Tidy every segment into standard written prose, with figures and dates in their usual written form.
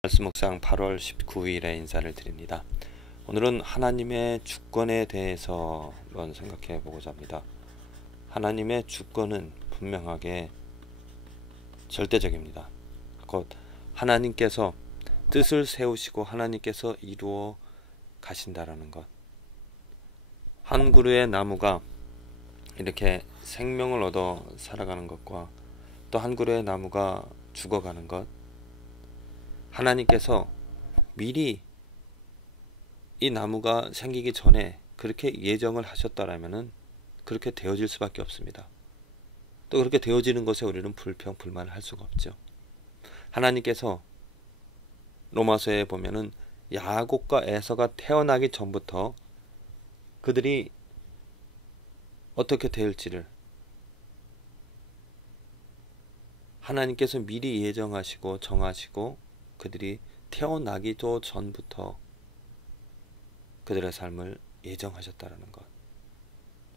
말씀 묵상 8월 19일에 인사를 드립니다. 오늘은 하나님의 주권에 대해서 한번 생각해 보고자 합니다. 하나님의 주권은 분명하게 절대적입니다. 곧 하나님께서 뜻을 세우시고 하나님께서 이루어 가신다라는 것. 한 그루의 나무가 이렇게 생명을 얻어 살아가는 것과 또 한 그루의 나무가 죽어가는 것, 하나님께서 미리 이 나무가 생기기 전에 그렇게 예정을 하셨다라면은 그렇게 되어질 수밖에 없습니다. 또 그렇게 되어지는 것에 우리는 불평, 불만을 할 수가 없죠. 하나님께서 로마서에 보면은 야곱과 에서가 태어나기 전부터 그들이 어떻게 될지를 하나님께서 미리 예정하시고 정하시고 그들이 태어나기도 전부터 그들의 삶을 예정하셨다라는 것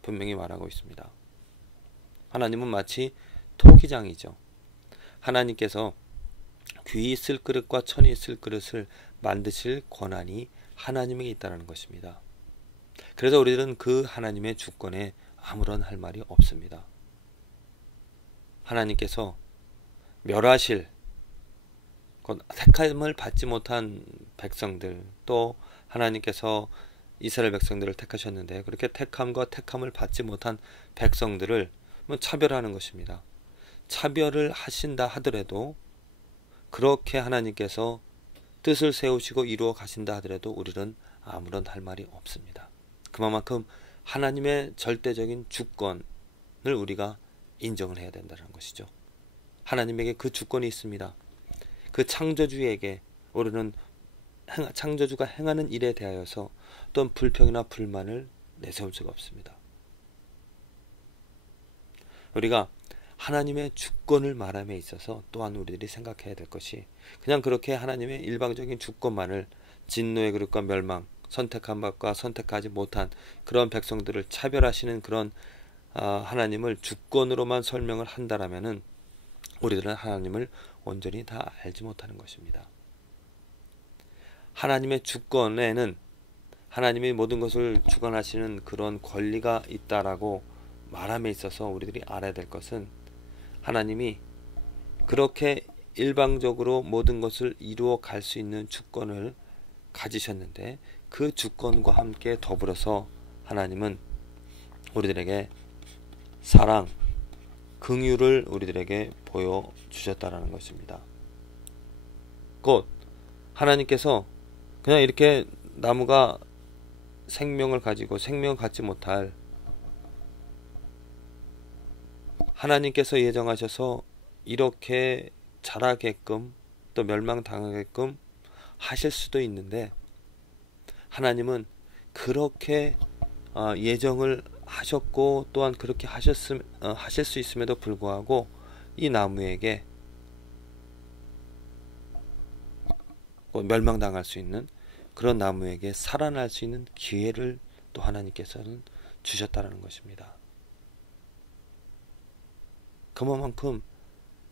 분명히 말하고 있습니다. 하나님은 마치 토기장이죠. 하나님께서 귀 있을 그릇과 천이 있을 그릇을 만드실 권한이 하나님에게 있다는 것입니다. 그래서 우리들은 그 하나님의 주권에 아무런 할 말이 없습니다. 하나님께서 멸하실 택함을 받지 못한 백성들, 또 하나님께서 이스라엘 백성들을 택하셨는데 그렇게 택함과 택함을 받지 못한 백성들을 차별하는 것입니다. 차별을 하신다 하더라도 그렇게 하나님께서 뜻을 세우시고 이루어 가신다 하더라도 우리는 아무런 할 말이 없습니다. 그만큼 하나님의 절대적인 주권을 우리가 인정을 해야 된다는 것이죠. 하나님에게 그 주권이 있습니다. 그 창조주에게 우리는 창조주가 행하는 일에 대하여서 어떤 불평이나 불만을 내세울 수가 없습니다. 우리가 하나님의 주권을 말함에 있어서 또한 우리들이 생각해야 될 것이 그냥 그렇게 하나님의 일방적인 주권만을 진노의 그릇과 멸망, 선택한 것과 선택하지 못한 그런 백성들을 차별하시는 그런 하나님을 주권으로만 설명을 한다라면은 우리들은 하나님을 온전히 다 알지 못하는 것입니다. 하나님의 주권에는 하나님이 모든 것을 주관하시는 그런 권리가 있다라고 말함에 있어서 우리들이 알아야 될 것은 하나님이 그렇게 일방적으로 모든 것을 이루어 갈 수 있는 주권을 가지셨는데 그 주권과 함께 더불어서 하나님은 우리들에게 사랑, 긍휼을 우리들에게 보여주셨다라는 것입니다. 곧 하나님께서 그냥 이렇게 나무가 생명을 가지고 생명을 갖지 못할 하나님께서 예정하셔서 이렇게 자라게끔 또 멸망당하게끔 하실 수도 있는데 하나님은 그렇게 예정을 하셨고 또한 그렇게 하실 수 있음에도 불구하고 이 나무에게 멸망당할 수 있는 그런 나무에게 살아날 수 있는 기회를 또 하나님께서는 주셨다는 것입니다. 그만큼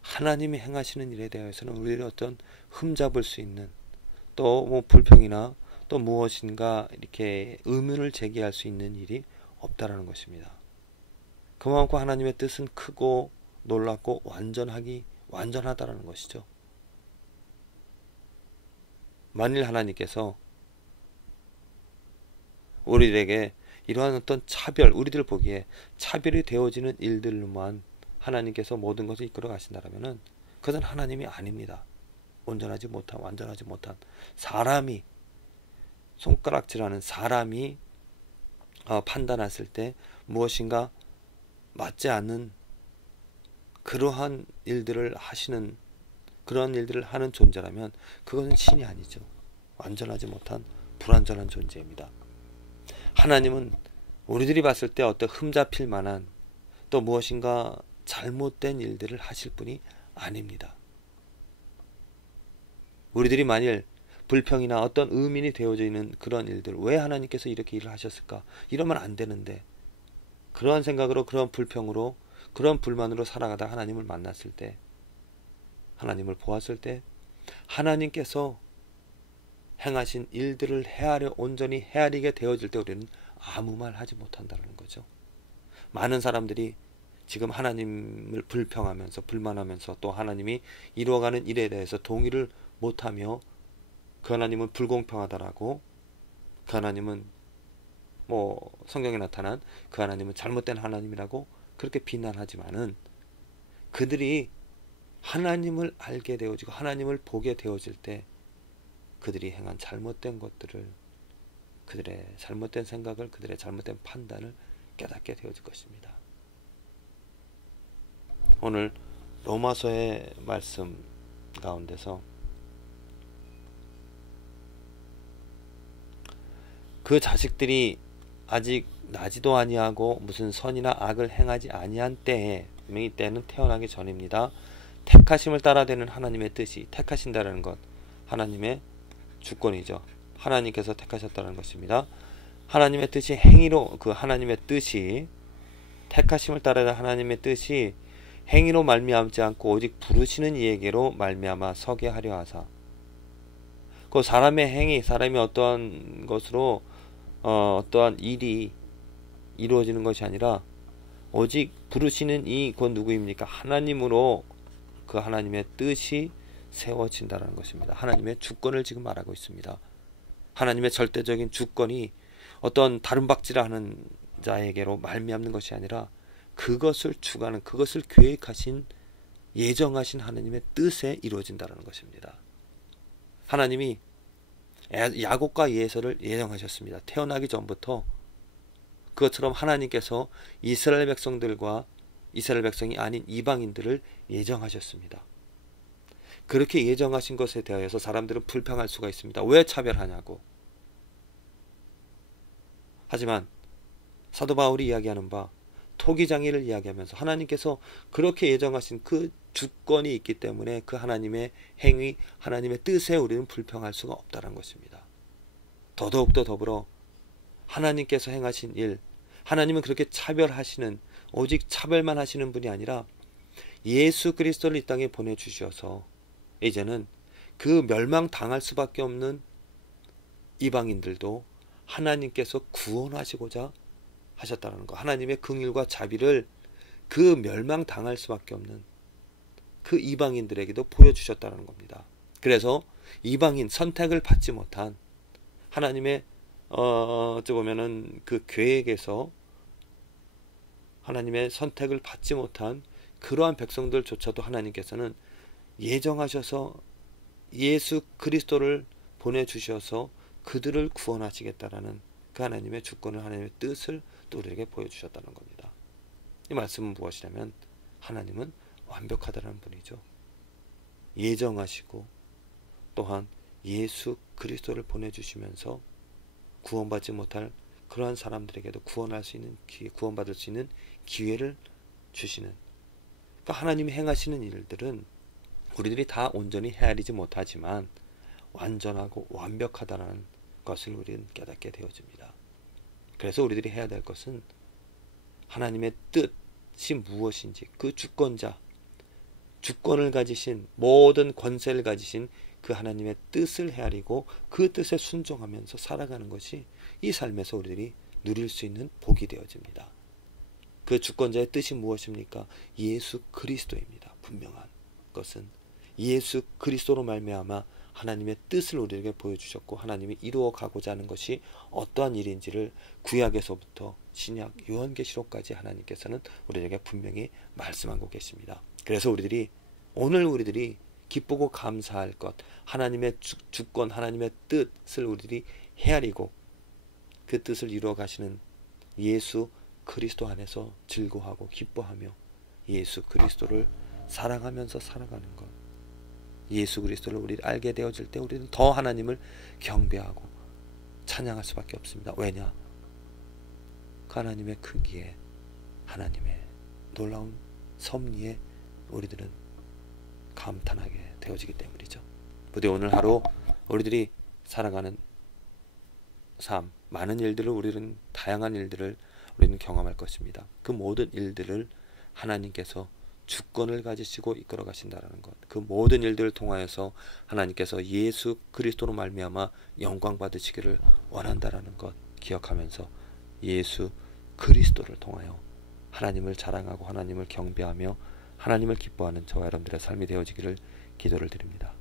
하나님이 행하시는 일에 대해서는 우리들이 어떤 흠잡을 수 있는 또 불평이나 또 무엇인가 이렇게 의문을 제기할 수 있는 일이 없다라는 것입니다. 그만큼 하나님의 뜻은 크고 놀랍고 완전하다라는 것이죠. 만일 하나님께서 우리들에게 이러한 어떤 차별, 우리들 보기에 차별이 되어지는 일들로만 하나님께서 모든 것을 이끌어 가신다면 그것은 하나님이 아닙니다. 완전하지 못한 사람이 손가락질하는 사람이 판단했을 때 무엇인가 맞지 않는 그러한 일들을 하시는 그런 일들을 하는 존재라면 그것은 신이 아니죠. 완전하지 못한 불완전한 존재입니다. 하나님은 우리들이 봤을 때 어떤 흠잡힐 만한 또 무엇인가 잘못된 일들을 하실 분이 아닙니다. 우리들이 만일 불평이나 어떤 의민이 되어져 있는 그런 일들, 왜 하나님께서 이렇게 일을 하셨을까? 이러면 안 되는데 그러한 생각으로 그런 불평으로 그런 불만으로 살아가다 하나님을 만났을 때 하나님을 보았을 때 하나님께서 행하신 일들을 온전히 헤아리게 되어질 때 우리는 아무 말 하지 못한다는 거죠. 많은 사람들이 지금 하나님을 불평하면서 불만하면서 또 하나님이 이루어가는 일에 대해서 동의를 못하며 그 하나님은 불공평하다라고, 그 하나님은 성경에 나타난 그 하나님은 잘못된 하나님이라고 그렇게 비난하지만은, 그들이 하나님을 알게 되어지고 하나님을 보게 되어질 때 그들이 행한 잘못된 것들을, 그들의 잘못된 생각을, 그들의 잘못된 판단을 깨닫게 되어질 것입니다. 오늘 로마서의 말씀 가운데서 그 자식들이 아직 나지도 아니하고 무슨 선이나 악을 행하지 아니한 때에, 분명히 때는 태어나기 전입니다. 택하심을 따라되는 하나님의 뜻이, 택하신다는 것 하나님의 주권이죠. 하나님께서 택하셨다는 것입니다. 하나님의 뜻이 행위로, 그 하나님의 뜻이, 택하심을 따라야 하나님의 뜻이 행위로 말미암지 않고 오직 부르시는 이에게로 말미암아 서게 하려 하사, 그 사람의 행위, 사람이 어떠한 것으로 어떠한 일이 이루어지는 것이 아니라 오직 부르시는 이 곧 누구입니까? 하나님으로 그 하나님의 뜻이 세워진다는 것입니다. 하나님의 주권을 지금 말하고 있습니다. 하나님의 절대적인 주권이 어떤 다른 박질하는 자에게로 말미암는 것이 아니라 그것을 주관하는, 그것을 계획하신, 예정하신 하나님의 뜻에 이루어진다는 것입니다. 하나님이 야곱과 예서를 예정하셨습니다. 태어나기 전부터 그것처럼 하나님께서 이스라엘 백성들과 이스라엘 백성이 아닌 이방인들을 예정하셨습니다. 그렇게 예정하신 것에 대하여서 사람들은 불평할 수가 있습니다. 왜 차별하냐고. 하지만 사도 바울이 이야기하는 바 토기장이를 이야기하면서 하나님께서 그렇게 예정하신 그 주권이 있기 때문에 그 하나님의 행위, 하나님의 뜻에 우리는 불평할 수가 없다는 것입니다. 더더욱더 더불어 하나님께서 행하신 일, 하나님은 그렇게 차별하시는, 오직 차별만 하시는 분이 아니라 예수 그리스도를 이 땅에 보내주셔서 이제는 그 멸망당할 수밖에 없는 이방인들도 하나님께서 구원하시고자 하셨다는 것, 하나님의 긍휼과 자비를 그 멸망당할 수밖에 없는 그 이방인들에게도 보여주셨다는 겁니다. 그래서 이방인, 선택을 받지 못한 하나님의 어찌 보면은 그 계획에서 하나님의 선택을 받지 못한 그러한 백성들조차도 하나님께서는 예정하셔서 예수 그리스도를 보내주셔서 그들을 구원하시겠다라는 그 하나님의 주권을, 하나님의 뜻을 또 우리에게 보여주셨다는 겁니다. 이 말씀은 무엇이냐면 하나님은 완벽하다는 분이죠. 예정하시고 또한 예수 그리스도를 보내주시면서 구원받지 못할 그러한 사람들에게도 구원할 수 있는 기회, 구원받을 수 있는 기회를 주시는, 그러니까 하나님이 행하시는 일들은 우리들이 다 온전히 헤아리지 못하지만 완전하고 완벽하다는 것을 우리는 깨닫게 되어집니다. 그래서 우리들이 해야 될 것은 하나님의 뜻이 무엇인지, 그 주권자, 주권을 가지신, 모든 권세를 가지신 그 하나님의 뜻을 헤아리고 그 뜻에 순종하면서 살아가는 것이 이 삶에서 우리들이 누릴 수 있는 복이 되어집니다. 그 주권자의 뜻이 무엇입니까? 예수 그리스도입니다. 분명한 것은 예수 그리스도로 말미암아 하나님의 뜻을 우리에게 보여주셨고 하나님이 이루어가고자 하는 것이 어떠한 일인지를 구약에서부터 신약 요한계시록까지 하나님께서는 우리에게 분명히 말씀하고 계십니다. 그래서 오늘 우리들이 기쁘고 감사할 것, 하나님의 주권, 하나님의 뜻을 우리들이 헤아리고 그 뜻을 이루어 가시는 예수 그리스도 안에서 즐거워하고 기뻐하며 예수 그리스도를 사랑하면서 살아가는 것, 예수 그리스도를 우리 알게 되어질 때 우리는 더 하나님을 경배하고 찬양할 수밖에 없습니다. 왜냐? 그 하나님의 크기에, 하나님의 놀라운 섭리에 우리들은 감탄하게 되어지기 때문이죠. 부디 오늘 하루 우리들이 살아가는 삶, 많은 일들을 우리는, 다양한 일들을 우리는 경험할 것입니다. 그 모든 일들을 하나님께서 주권을 가지시고 이끌어 가신다라는 것. 그 모든 일들을 통하여서 하나님께서 예수 그리스도로 말미암아 영광 받으시기를 원한다라는 것 기억하면서 예수 그리스도를 통하여 하나님을 자랑하고 하나님을 경배하며 하나님을 기뻐하는 저와 여러분들의 삶이 되어지기를 기도를 드립니다.